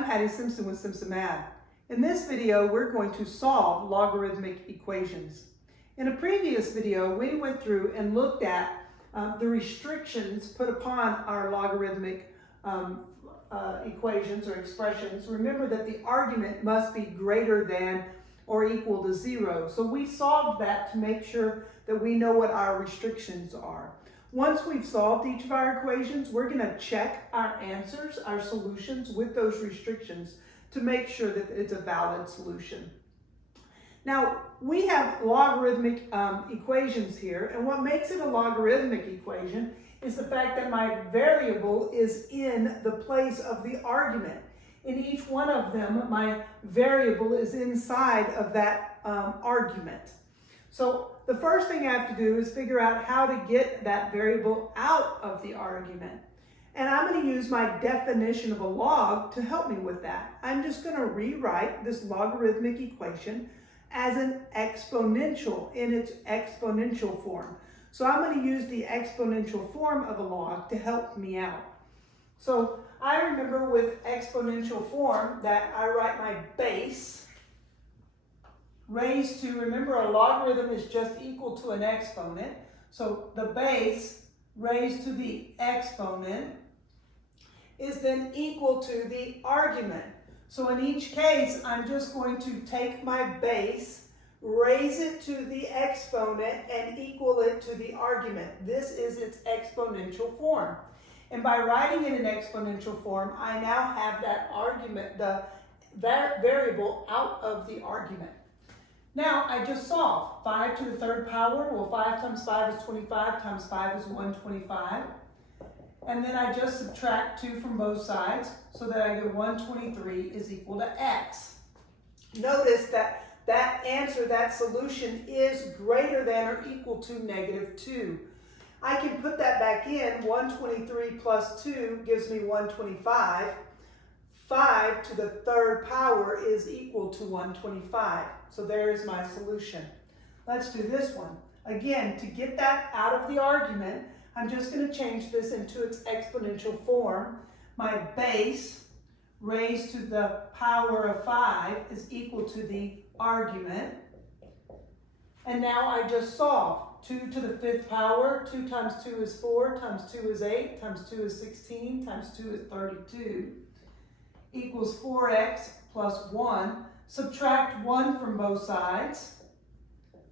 I'm Patty Simpson with Simpson Math. In this video, we're going to solve logarithmic equations. In a previous video, we went through and looked at the restrictions put upon our logarithmic equations or expressions. Remember that the argument must be greater than or equal to 0. So we solved that to make sure that we know what our restrictions are. Once we've solved each of our equations, we're going to check our answers, our solutions with those restrictions to make sure that it's a valid solution. Now, we have logarithmic equations here, and what makes it a logarithmic equation is the fact that my variable is in the place of the argument. In each one of them, my variable is inside of that argument. So the first thing I have to do is figure out how to get that variable out of the argument. And I'm going to use my definition of a log to help me with that. I'm just going to rewrite this logarithmic equation as an exponential in its exponential form. So I'm going to use the exponential form of a log to help me out. So I remember with exponential form that I write my base raised to, remember a logarithm is just equal to an exponent. So the base raised to the exponent is then equal to the argument. So in each case, I'm just going to take my base, raise it to the exponent, and equal it to the argument. This is its exponential form. And by writing it in exponential form, I now have that argument, that variable out of the argument. Now, I just solved 5 to the third power. Well, 5 times 5 is 25, times 5 is 125. And then I just subtract 2 from both sides so that I get 123 is equal to x. Notice that that answer, that solution is greater than or equal to -2. I can put that back in. 123 plus 2 gives me 125. 5 to the third power is equal to 125. So there is my solution. Let's do this one. Again, to get that out of the argument, I'm just going to change this into its exponential form. My base raised to the power of 5 is equal to the argument. And now I just solve. 2 to the 5th power, 2 times 2 is 4, times 2 is 8, times 2 is 16, times 2 is 32, equals 4x plus 1. Subtract 1 from both sides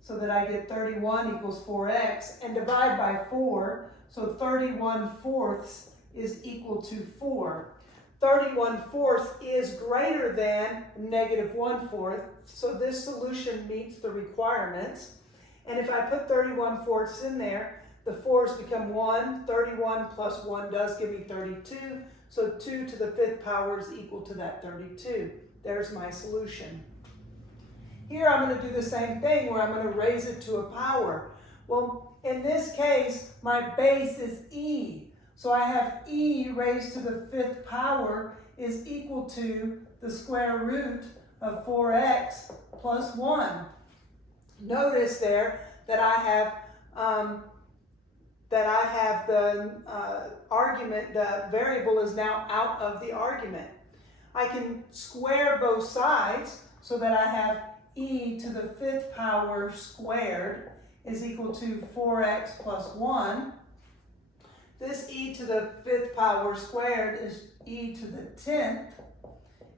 so that I get 31 equals 4x, and divide by 4, so 31 fourths is equal to 4. 31 fourths is greater than -1 fourth, so this solution meets the requirements. And if I put 31 fourths in there, the fours become 1. 31 plus 1 does give me 32. So 2 to the 5th power is equal to that 32. There's my solution. Here I'm going to do the same thing where I'm going to raise it to a power. Well, in this case, my base is e. So I have e raised to the 5th power is equal to the square root of 4x plus 1. Notice there that I have the argument, the variable is now out of the argument. I can square both sides so that I have e to the 5th power squared is equal to 4x plus 1. This e to the 5th power squared is e to the 10th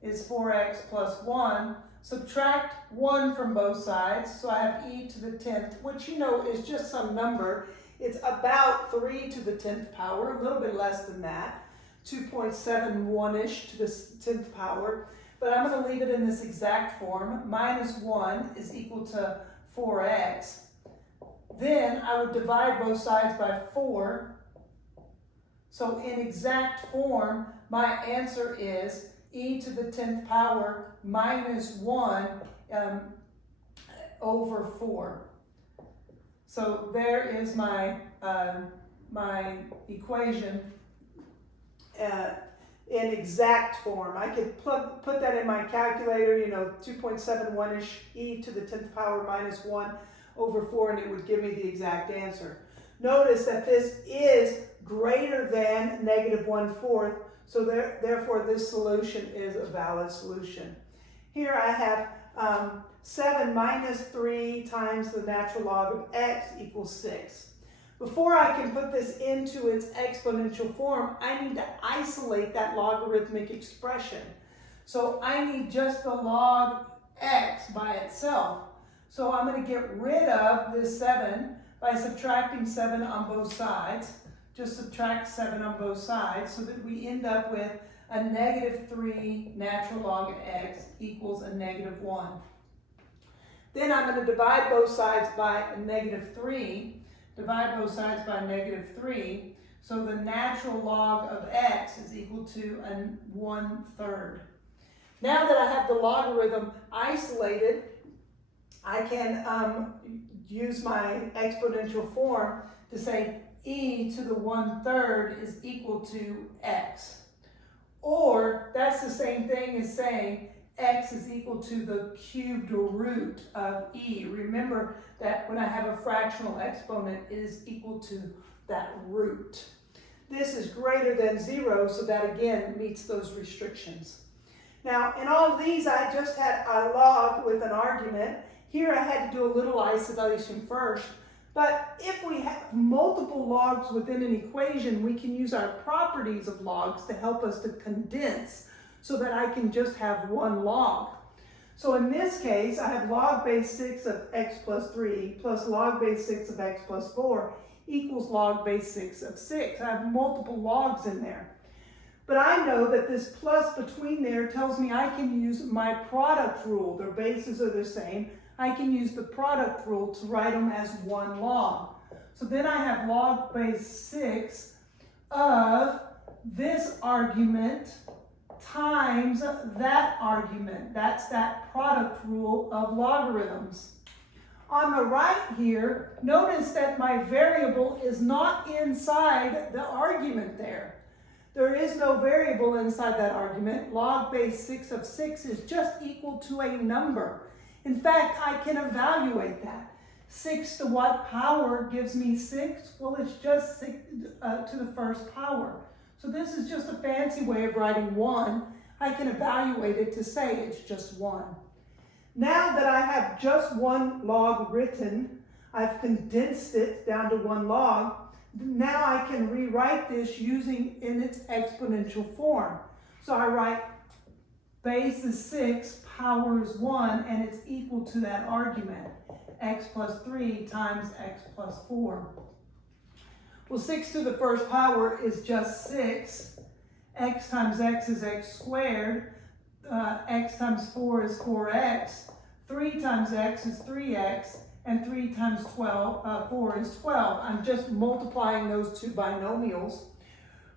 is 4x plus 1. Subtract 1 from both sides, so I have e to the 10th, which you know is just some number. It's about 3 to the 10th power, a little bit less than that, 2.71-ish to the 10th power. But I'm going to leave it in this exact form. -1 is equal to 4x. Then I would divide both sides by 4. So in exact form, my answer is e to the 10th power minus 1 over 4. So there is my, my equation in exact form. I could put that in my calculator, 2.71-ish e to the 10th power minus 1 over 4, and it would give me the exact answer. Notice that this is greater than -1/4, So therefore, this solution is a valid solution. Here I have 7 minus 3 times the natural log of x equals 6. Before I can put this into its exponential form, I need to isolate that logarithmic expression. So I need just the log x by itself. So I'm going to get rid of this 7 by subtracting 7 on both sides. Just subtract 7 on both sides so that we end up with a negative 3 natural log of x equals a negative 1. Then I'm going to divide both sides by a negative 3. Divide both sides by negative 3. So the natural log of x is equal to 1/3. Now that I have the logarithm isolated, I can use my exponential form to say e to the 1/3 is equal to x. Or that's the same thing as saying x is equal to the cubed root of e. Remember that when I have a fractional exponent, it is equal to that root. This is greater than 0, so that again meets those restrictions. Now, in all of these, I just had a log with an argument. Here I had to do a little isolation first. But if we have multiple logs within an equation, we can use our properties of logs to help us to condense so that I can just have one log. So in this case, I have log base 6 of x plus 3 plus log base 6 of x plus 4 equals log base 6 of 6. I have multiple logs in there. But I know that this plus between there tells me I can use my product rule. Their bases are the same. I can use the product rule to write them as one log. So then I have log base 6 of this argument times that argument. That's that product rule of logarithms. On the right here, notice that my variable is not inside the argument there. There is no variable inside that argument. Log base 6 of 6 is just equal to a number. In fact, I can evaluate that. 6 to what power gives me 6? Well, it's just 6 to the first power. So this is just a fancy way of writing 1. I can evaluate it to say it's just 1. Now that I have just one log written, I've condensed it down to one log. Now I can rewrite this using in its exponential form. So I write base is 6, power is 1, and it's equal to that argument, x plus 3 times x plus 4. Well, 6 to the first power is just 6. X times x is x squared. X times 4 is 4x. 3 times x is 3x. And 3 times 4 is 12. I'm just multiplying those two binomials.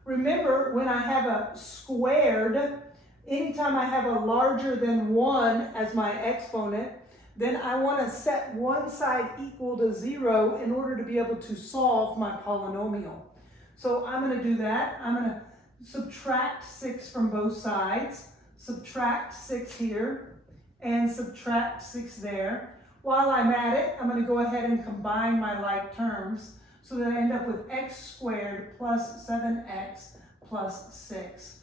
Remember, when I have a squared, anytime I have a larger than 1 as my exponent, then I want to set one side equal to 0 in order to be able to solve my polynomial. So I'm going to do that. I'm going to subtract 6 from both sides, subtract 6 here, and subtract 6 there. While I'm at it, I'm going to go ahead and combine my like terms so that I end up with x squared plus 7x plus 6.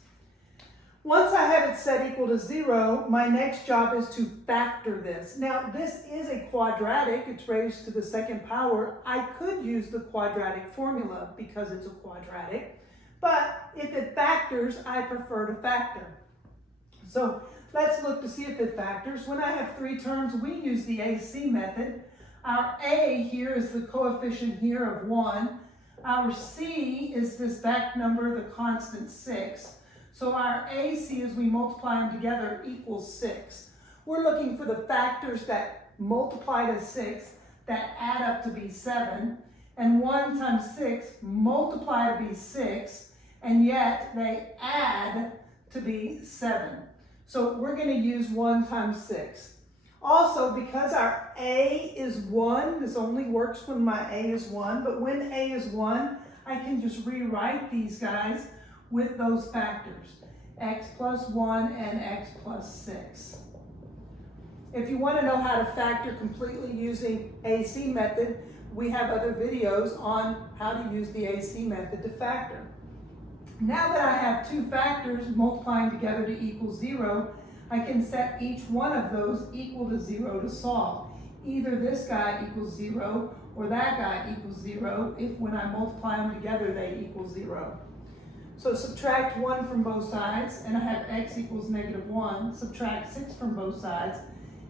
Once I have it set equal to 0, my next job is to factor this. Now, this is a quadratic. It's raised to the second power. I could use the quadratic formula because it's a quadratic. But if it factors, I prefer to factor. So let's look to see if it factors. When I have 3 terms, we use the AC method. Our A here is the coefficient here of 1. Our C is this back number, the constant 6. So our AC, as we multiply them together, equals 6. We're looking for the factors that multiply to 6 that add up to be 7. And 1 times 6 multiply to be 6, and yet they add to be 7. So we're going to use 1 times 6. Also, because our A is 1, this only works when my A is 1, but when A is 1, I can just rewrite these guys with those factors, x plus 1 and x plus 6. If you want to know how to factor completely using AC method, we have other videos on how to use the AC method to factor. Now that I have two factors multiplying together to equal 0, I can set each one of those equal to 0 to solve. Either this guy equals 0 or that guy equals 0 if when I multiply them together they equal 0. So subtract 1 from both sides and I have x equals -1. Subtract 6 from both sides,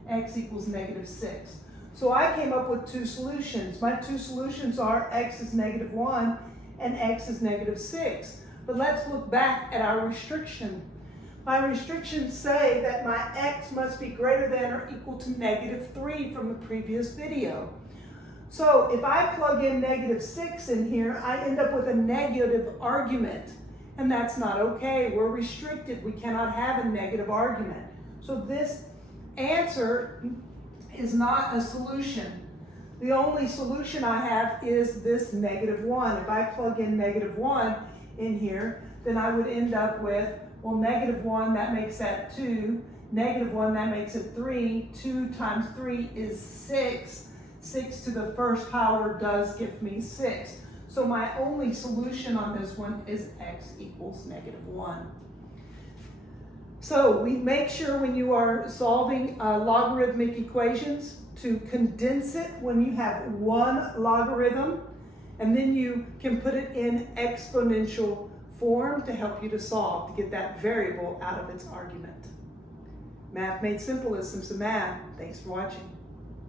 x equals -6. So I came up with two solutions. My two solutions are x is -1 and x is -6. But let's look back at our restriction. My restrictions say that my x must be greater than or equal to -3 from the previous video. So if I plug in -6 in here, I end up with a negative argument. And that's not okay. We're restricted. We cannot have a negative argument. So this answer is not a solution. The only solution I have is this -1. If I plug in -1 in here, then I would end up with, well, -1, that makes that 2. -1, that makes it 3. 2 times 3 is 6. 6 to the first power does give me 6. So my only solution on this one is x equals -1. So we make sure when you are solving logarithmic equations to condense it when you have one logarithm, and then you can put it in exponential form to help you to solve, to get that variable out of its argument. Math Made Simple is Simpson Math. Thanks for watching.